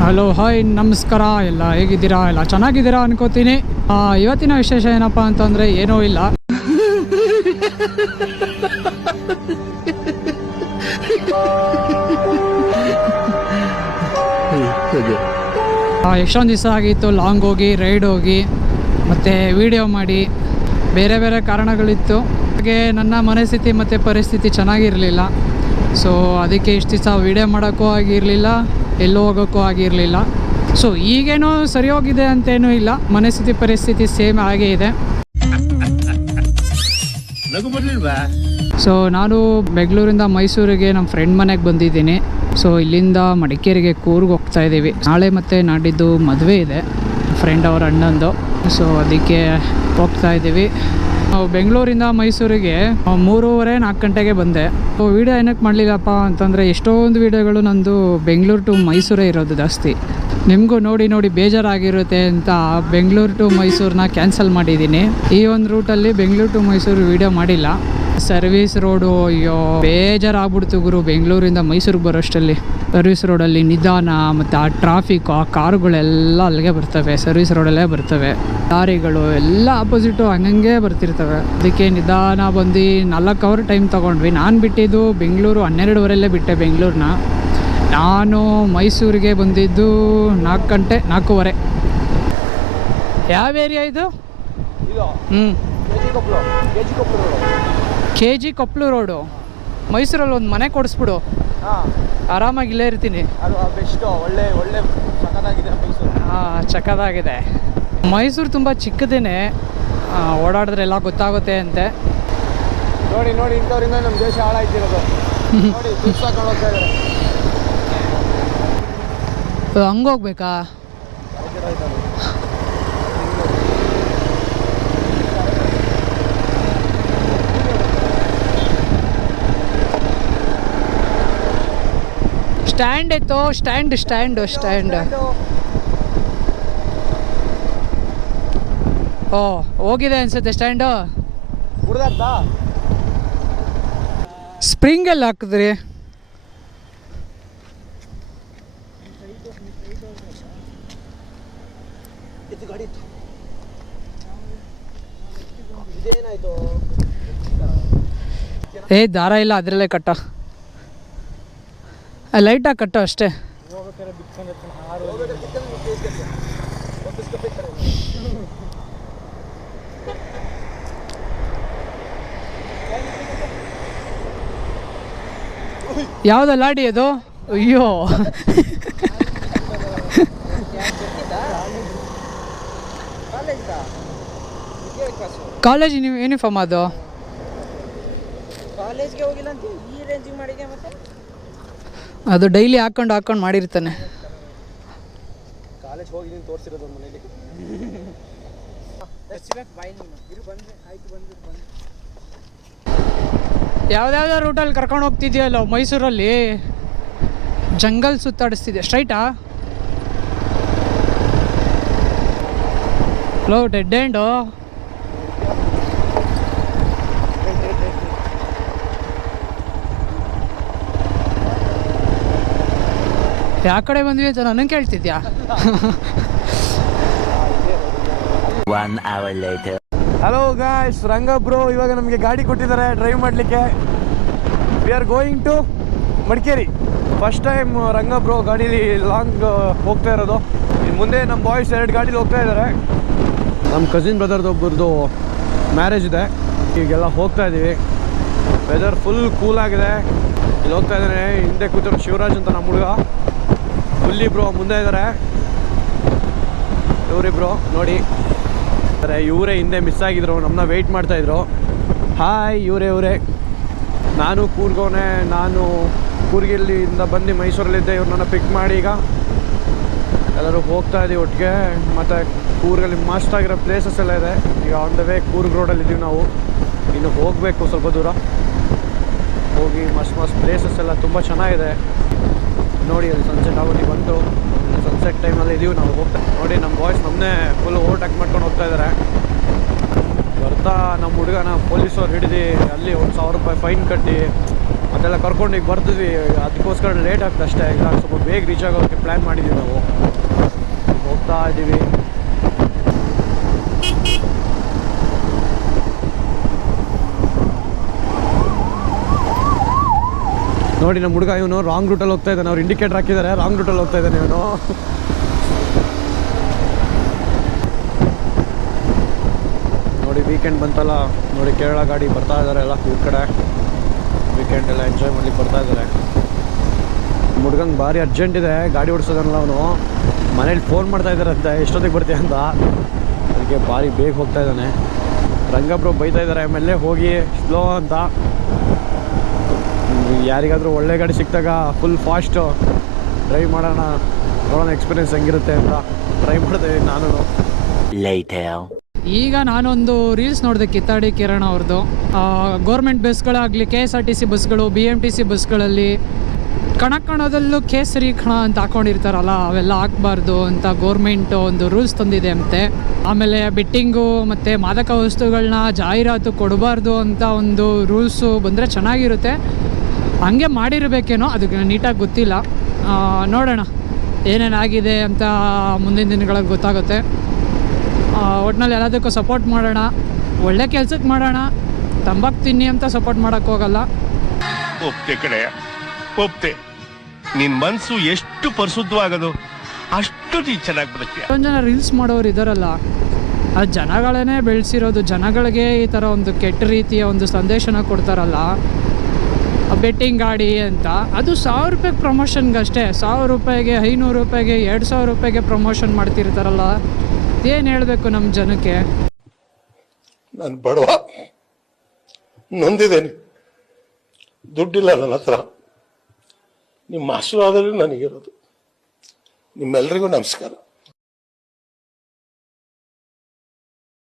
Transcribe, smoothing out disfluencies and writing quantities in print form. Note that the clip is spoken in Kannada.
ಹಲೋ ಹಾಯ್ ನಮಸ್ಕಾರ, ಎಲ್ಲ ಹೇಗಿದ್ದೀರಾ? ಎಲ್ಲ ಚೆನ್ನಾಗಿದ್ದೀರಾ ಅನ್ಕೋತೀನಿ. ಇವತ್ತಿನ ವಿಶೇಷ ಏನಪ್ಪ ಅಂತಂದರೆ ಏನೂ ಇಲ್ಲ. ಎಷ್ಟೊಂದು ದಿವಸ ಆಗಿತ್ತು ಲಾಂಗ್ ಹೋಗಿ, ರೈಡ್ ಹೋಗಿ, ಮತ್ತು ವಿಡಿಯೋ ಮಾಡಿ, ಬೇರೆ ಬೇರೆ ಕಾರಣಗಳಿತ್ತು. ಹಾಗೆ ನನ್ನ ಮನಸ್ಥಿತಿ ಮತ್ತು ಪರಿಸ್ಥಿತಿ ಚೆನ್ನಾಗಿರಲಿಲ್ಲ. ಸೊ ಅದಕ್ಕೆ ಇಷ್ಟು ದಿವಸ ವಿಡಿಯೋ ಮಾಡೋಕ್ಕೂ ಆಗಿರಲಿಲ್ಲ, ಎಲ್ಲೂ ಹೋಗೋಕ್ಕೂ ಆಗಿರಲಿಲ್ಲ. ಸೊ ಈಗೇನೋ ಸರಿ ಹೋಗಿದೆ ಅಂತೇನೂ ಇಲ್ಲ, ಮನಸ್ಥಿತಿ ಪರಿಸ್ಥಿತಿ ಸೇಮ್ ಆಗೇ ಇದೆ. ಸೊ ನಾನು ಬೆಂಗಳೂರಿಂದ ಮೈಸೂರಿಗೆ ನಮ್ಮ ಫ್ರೆಂಡ್ ಮನೆಗೆ ಬಂದಿದ್ದೀನಿ. ಸೊ ಇಲ್ಲಿಂದ ಮಡಿಕೇರಿಗೆ ಕೂರ್ಗೆ ಹೋಗ್ತಾ ಇದ್ದೀವಿ. ನಾಳೆ ಮತ್ತು ನಾಡಿದ್ದು ಮದುವೆ ಇದೆ ಫ್ರೆಂಡ್ ಅವ್ರ ಅಣ್ಣಂದು. ಸೊ ಅದಕ್ಕೆ ಹೋಗ್ತಾ ಇದ್ದೀವಿ. ನಾವು ಬೆಂಗಳೂರಿಂದ ಮೈಸೂರಿಗೆ 3:30-4 ಗಂಟೆಗೆ ಬಂದೆ. ಸೊ ವೀಡಿಯೋ ಏನಕ್ಕೆ ಮಾಡಲಿಲ್ಲಪ್ಪ ಅಂತಂದರೆ ಎಷ್ಟೊಂದು ವೀಡಿಯೋಗಳು ನಂದು ಬೆಂಗಳೂರು ಟು ಮೈಸೂರೇ ಇರೋದು ಜಾಸ್ತಿ. ನಿಮಗೂ ನೋಡಿ ಬೇಜಾರಾಗಿರುತ್ತೆ ಅಂತ ಬೆಂಗಳೂರು ಟು ಮೈಸೂರನ್ನ ಕ್ಯಾನ್ಸಲ್ ಮಾಡಿದ್ದೀನಿ. ಈ ಒಂದು ರೂಟಲ್ಲಿ ಬೆಂಗಳೂರು ಟು ಮೈಸೂರು ವೀಡಿಯೋ ಮಾಡಿಲ್ಲ. ಸರ್ವಿಸ್ ರೋಡು, ಅಯ್ಯೋ ಬೇಜಾರಾಗ್ಬಿಡ್ತು ಗುರು. ಬೆಂಗಳೂರಿಂದ ಮೈಸೂರಿಗೆ ಬರೋಷ್ಟರಲ್ಲಿ ಸರ್ವಿಸ್ ರೋಡಲ್ಲಿ ನಿಧಾನ, ಮತ್ತು ಆ ಟ್ರಾಫಿಕ್ಕು, ಆ ಕಾರುಗಳೆಲ್ಲ ಅಲ್ಲಿಗೆ ಬರ್ತವೆ, ಸರ್ವಿಸ್ ರೋಡಲ್ಲೇ ಬರ್ತವೆ. ಲಾರಿಗಳು ಎಲ್ಲ ಆಪೋಸಿಟು ಹಂಗಂಗೆ ಬರ್ತಿರ್ತವೆ. ಅದಕ್ಕೆ ನಿಧಾನ ಬಂದು 4 ಅವರ್ ಟೈಮ್ ತೊಗೊಂಡ್ವಿ. ನಾನು ಬಿಟ್ಟಿದ್ದು ಬೆಂಗಳೂರು 12:30 ಬಿಟ್ಟೆ ಬೆಂಗಳೂರನ್ನ. ನಾನು ಮೈಸೂರಿಗೆ ಬಂದಿದ್ದು 4 ಗಂಟೆ 4:15. ಯಾವ ಏರಿಯಾ ಇದು? KG Koppal road. ಮೈಸೂರಲ್ಲಿ ಒಂದು ಮನೆ ಕೊಡಿಸ್ಬಿಡು, ಆರಾಮಾಗಿ ಇಲ್ಲೇ ಇರ್ತೀನಿ. ಚಕ್ಕದಾಗಿದೆ ಮೈಸೂರು. ತುಂಬ ಚಿಕ್ಕದೇನೆ, ಓಡಾಡಿದ್ರೆ ಎಲ್ಲ ಗೊತ್ತಾಗುತ್ತೆ ಅಂತೆ. ನೋಡಿ ಇಂಥವ್ರಿಂದ ನಮ್ಮ ದೇಶ ಹಾಳಾಯ್ತಿರೋದು. ಹಂಗೋಗ್ಬೇಕಾ? ಸ್ಟ್ಯಾಂಡ್ ಇತ್ತು, ಸ್ಟ್ಯಾಂಡ್. ಓ ಹೋಗಿದೆ ಅನ್ಸುತ್ತೆ ಸ್ಟ್ಯಾಂಡು. ಸ್ಪ್ರಿಂಗ್ ಎಲ್ಲ ಹಾಕಿದ್ರಿ? ದಾರ ಇಲ್ಲ, ಅದರಲ್ಲೇ ಕಟ್ಟ, ಲೈಟಾಗಿ ಕಟ್ಟು ಅಷ್ಟೇ. ಯಾವ್ದು ಲಾಡಿ ಅದು? ಅಯ್ಯೋ ಕಾಲೇಜ್ ಯೂನಿಫಾರ್ಮ್ ಅದು. ಕಾಲೇಜ್ಗೆ ಹೋಗಿಲ್ಲ ಅಂತ ಈ ರೇಂಜಿಗೆ ಮಾಡಿದೆ. ಮತ್ತೆ ಅದು ಡೈಲಿ ಹಾಕೊಂಡು ಮಾಡಿರ್ತಾನೆ. ಕಾಲೇಜ್ ಹೋಗಿದ್ದೀನಿ, ತೋರಿಸಿರೋದು ಮನೇಲಿ. ಯಾವ್ದಾವ್ದೋ ರೂಟಲ್ಲಿ ಕರ್ಕೊಂಡು ಹೋಗ್ತಿದ್ಯಲ್ಲೋ ಮೈಸೂರಲ್ಲಿ, ಜಂಗಲ್ ಸುತ್ತಾಡಿಸ್ತಿದ್ಯಾ? ಸ್ಟ್ರೈಟಾ? Hello, dead end. ಯಾವ ಕಡೆ ಬಂದ್ವಿ ಅಂತ ನನಗೆ ಕೇಳ್ತಿದ್ಯಾ? ಹಲೋ ಗಾಯ್ಸ್, ರಂಗ ಬ್ರೋ ಇವಾಗ ನಮಗೆ ಗಾಡಿ ಕೊಟ್ಟಿದ್ದಾರೆ ಡ್ರೈವ್ ಮಾಡಲಿಕ್ಕೆ. We are going to Madikeri. First time Ranga bro ಗಾಡೀಲಿ ಲಾಂಗ್ ಹೋಗ್ತಾ ಇರೋದು. ಇನ್ನು ಮುಂದೆ ನಮ್ಮ ಬಾಯ್ಸ್ 2 ಗಾಡೀಲಿ ಹೋಗ್ತಾ ಇದ್ದಾರೆ. ನಮ್ಮ ಕಸಿನ್ ಬ್ರದರ್ದು ಒಬ್ಬರದು ಮ್ಯಾರೇಜ್ ಇದೆ, ಈಗೆಲ್ಲ ಹೋಗ್ತಾ ಇದ್ದೀವಿ. ವೆದರ್ ಫುಲ್ ಕೂಲ್ ಆಗಿದೆ. ಇಲ್ಲಿ ಹೋಗ್ತಾ ಇದ್ದಾನೆ. ಹಿಂದೆ ಕೂತಿರೋ ಶಿವರಾಜ್ ಅಂತ ನಮ್ಮ ಹುಡುಗ. ಹುಲ್ಲಿ ಬ್ರೋ ಮುಂದೆ ಇದ್ದಾರೆ. ಇವರಿಬ್ರು ನೋಡಿ, ಇವರೇ ಹಿಂದೆ ಮಿಸ್ ಆಗಿದ್ರು, ನಮ್ಮನ್ನ ವೆಯ್ಟ್ ಮಾಡ್ತಾಯಿದ್ರು. ಹಾಯ್, ಇವರೇ. ನಾನು ಕೂರ್ಗೋನೆ. ನಾನು ಕೂರ್ಗಿಲ್ಲಿಂದ ಬಂದು ಮೈಸೂರಲ್ಲಿದ್ದೆ. ಇವ್ರು ನನ್ನ ಪಿಕ್ ಮಾಡಿ ಈಗ ಎಲ್ಲರೂ ಹೋಗ್ತಾ ಇದ್ದೀವಿ ಒಟ್ಟಿಗೆ. ಮತ್ತು ಕೂರ್ಗಲ್ಲಿ ಮಸ್ತಾಗಿರೋ ಪ್ಲೇಸಸ್ ಎಲ್ಲ ಇದೆ. ಈಗ ಆನ್ ದ ವೇ ಕೂರ್ಗ್ ರೋಡಲ್ಲಿದ್ದೀವಿ ನಾವು. ಇನ್ನು ಹೋಗಬೇಕು ಸ್ವಲ್ಪ ದೂರ, ಹೋಗಿ ಮಸ್ತ್ ಪ್ಲೇಸಸ್ ಎಲ್ಲ ತುಂಬ ಚೆನ್ನಾಗಿದೆ ನೋಡಿ. ಅಲ್ಲಿ ಸನ್ಸೆಟ್ ಆಗೋದು ಬಂತು. ಸನ್ಸೆಟ್ ಟೈಮಲ್ಲಿ ಇದ್ದೀವಿ ನಾವು. ಹೋಗ್ತಾ ನೋಡಿ, ನಮ್ಮ ಬಾಯ್ಸ್ ನಮ್ಮನ್ನೇ ಫುಲ್ ಓವರ್ಟೇಕ್ ಮಾಡ್ಕೊಂಡು ಹೋಗ್ತಾ ಇದ್ದಾರೆ. ಬರ್ತಾ ನಮ್ಮ ಹುಡುಗನ ಪೊಲೀಸವ್ರು ಹಿಡಿದು ಅಲ್ಲಿ 1,000 ರೂಪಾಯಿ ಫೈನ್ ಕಟ್ಟಿ ಅದೆಲ್ಲ ಕರ್ಕೊಂಡು ಈಗ ಬರ್ತಿದ್ವಿ, ಅದಕ್ಕೋಸ್ಕರ ಲೇಟ್ ಆಗ್ತದೆ ಅಷ್ಟೇ. ಈಗ ಸ್ವಲ್ಪ ಬೇಗ ರೀಚ್ ಆಗೋಕ್ಕೆ ಪ್ಲ್ಯಾನ್ ಮಾಡಿದ್ದೀವಿ ನಾವು. ಹೋಗ್ತಾ ಇದ್ದೀವಿ. ನೋಡಿ ನಮ್ಮ ಹುಡುಗ ಇವನು ರಾಂಗ್ ರೂಟಲ್ಲಿ ಹೋಗ್ತಾ ಇದ್ದಾನೆ. ಅವ್ರು ಇಂಡಿಕೇಟರ್ ಹಾಕಿದ್ದಾರೆ, ರಾಂಗ್ ರೂಟಲ್ಲಿ ಹೋಗ್ತಾ ಇದ್ದಾನೆ ಇವನು. ನೋಡಿ ವೀಕೆಂಡ್ ಬಂತಲ್ಲ, ನೋಡಿ ಕೇರಳ ಗಾಡಿ ಬರ್ತಾ ಇದ್ದಾರೆ ಎಲ್ಲ ಊರ ಕಡೆ. ವೀಕೆಂಡ್ ಎಲ್ಲ ಎಂಜಾಯ್ ಮಾಡ್ಲಿಕ್ಕೆ ಬರ್ತಾ ಇದ್ದಾರೆ. ಹುಡುಗಂಗೆ ಭಾರಿ ಅರ್ಜೆಂಟ್ ಇದೆ, ಗಾಡಿ ಓಡಿಸೋದನ್ನಲ್ಲ ಅವನು. ಮನೇಲಿ ಫೋನ್ ಮಾಡ್ತಾ ಇದ್ದಾರೆ ಅಂತ, ಎಷ್ಟೊತ್ತಿಗೆ ಬರ್ತೀಯ ಅಂತ. ಅದಕ್ಕೆ ಭಾರಿ ಬೇಗ ಹೋಗ್ತಾ ಇದ್ದಾನೆ. ರಂಗಬ್ರು ಬೈತಾ ಇದ್ದಾರೆ ಆಮೇಲೆ ಹೋಗಿ ಸ್ಲೋ ಅಂತ. ಯಾರಿಗಾದರೂ ಒಳ್ಳೆ ಗಾಡಿ ಸಿಕ್ಕಿದಾಗ ಫುಲ್ ಫಾಸ್ಟು ಡ್ರೈವ್ ಮಾಡೋಣ, ನೋಡೋಣ ಎಕ್ಸ್ಪೀರಿಯನ್ಸ್ ಹೆಂಗಿರುತ್ತೆ ಅಂತ ಟ್ರೈ ಮಾಡ್ತಾಯಿದ್ದೀನಿ ನಾನು. ಈಗ ನಾನೊಂದು ರೀಲ್ಸ್ ನೋಡಿದೆ ಕಿತ್ತಾಡಿ ಕಿರಣ್ ಅವ್ರದ್ದು. ಗೌರ್ಮೆಂಟ್ ಬಸ್ಗಳಾಗಲಿ, KSRTC ಬಸ್ಗಳು, BMTC ಬಸ್ಗಳಲ್ಲಿ ಕಣದಲ್ಲೂ ಕೇಸರಿ ಕಣ ಅಂತ ಹಾಕೊಂಡಿರ್ತಾರಲ್ಲ, ಅವೆಲ್ಲ ಹಾಕ್ಬಾರ್ದು ಅಂತ ಗೌರ್ಮೆಂಟು ಒಂದು ರೂಲ್ಸ್ ತಂದಿದೆ ಅಂತೆ. ಆಮೇಲೆ ಬೆಟ್ಟಿಂಗು ಮತ್ತು ಮಾದಕ ವಸ್ತುಗಳನ್ನ ಜಾಹೀರಾತು ಕೊಡಬಾರ್ದು ಅಂತ ಒಂದು ರೂಲ್ಸು ಬಂದರೆ ಚೆನ್ನಾಗಿರುತ್ತೆ. ಹಂಗೆ ಮಾಡಿರಬೇಕೇನೋ, ಅದಕ್ಕೆ ನೀಟಾಗಿ ಗೊತ್ತಿಲ್ಲ. ನೋಡೋಣ ಏನೇನಾಗಿದೆ ಅಂತ ಮುಂದಿನ ದಿನಗಳಲ್ಲಿ ಗೊತ್ತಾಗುತ್ತೆ. ಒಟ್ಟಿನಲ್ಲಿ ಎಲ್ಲದಕ್ಕೂ ಸಪೋರ್ಟ್ ಮಾಡೋಣ, ಒಳ್ಳೆ ಕೆಲ್ಸಕ್ಕೆ ಮಾಡೋಣ. ತಂಬಾಕು ತಿನ್ನಿ ಅಂತ ಸಪೋರ್ಟ್ ಮಾಡೋಕ್ಕೆ ಹೋಗಲ್ಲ. ಒಪ್ತೆ ಕಡೆ ಒಪ್ತೆ. ನಿನ್ ಮನ್ಸು ಎಷ್ಟು ಪರಿಶುದ್ಧವಾಗದು ಅಷ್ಟು ನೀ ಚೆನ್ನಾಗಿ ಬರುತ್ತೆ. ಎಷ್ಟೊಂದು ಜನ ರೀಲ್ಸ್ ಮಾಡೋರು ಇದಾರಲ್ಲ, ಅದು ಜನಗಳೇ ಬೆಳೆಸಿರೋದು. ಜನಗಳಿಗೆ ಈ ಥರ ಒಂದು ಕೆಟ್ಟ ರೀತಿಯ ಒಂದು ಸಂದೇಶನ ಕೊಡ್ತಾರಲ್ಲ, ಬೆಟ್ಟಿಂಗ್ ಗಾಡಿ ಅಂತ. ಅದು 1000 ರೂಪಾಯಿಗೆ ಪ್ರಮೋಷನ್ಗೆ ಅಷ್ಟೇ. 1000 ರೂಪಾಯಿಗೆ, 500 ರೂಪಾಯಿಗೆ, 2000 ರೂಪಾಯಿಗೆ ಪ್ರಮೋಷನ್ ಮಾಡ್ತಿರ್ತಾರಲ್ಲ. ಏನು ಹೇಳಬೇಕು ನಮ್ಮ ಜನಕ್ಕೆ? ನಾನು ಬಡವ, ನೊಂದಿದ್ದೇನೆ, ದುಡ್ಡಿಲ್ಲ ನನ್ನ ಹತ್ರ. ನಿಮ್ಮ ಆಶೀರ್ವಾದದಲ್ಲಿ ನನಗಿರೋದು. ನಿಮ್ಮೆಲ್ಲರಿಗೂ ನಮಸ್ಕಾರ.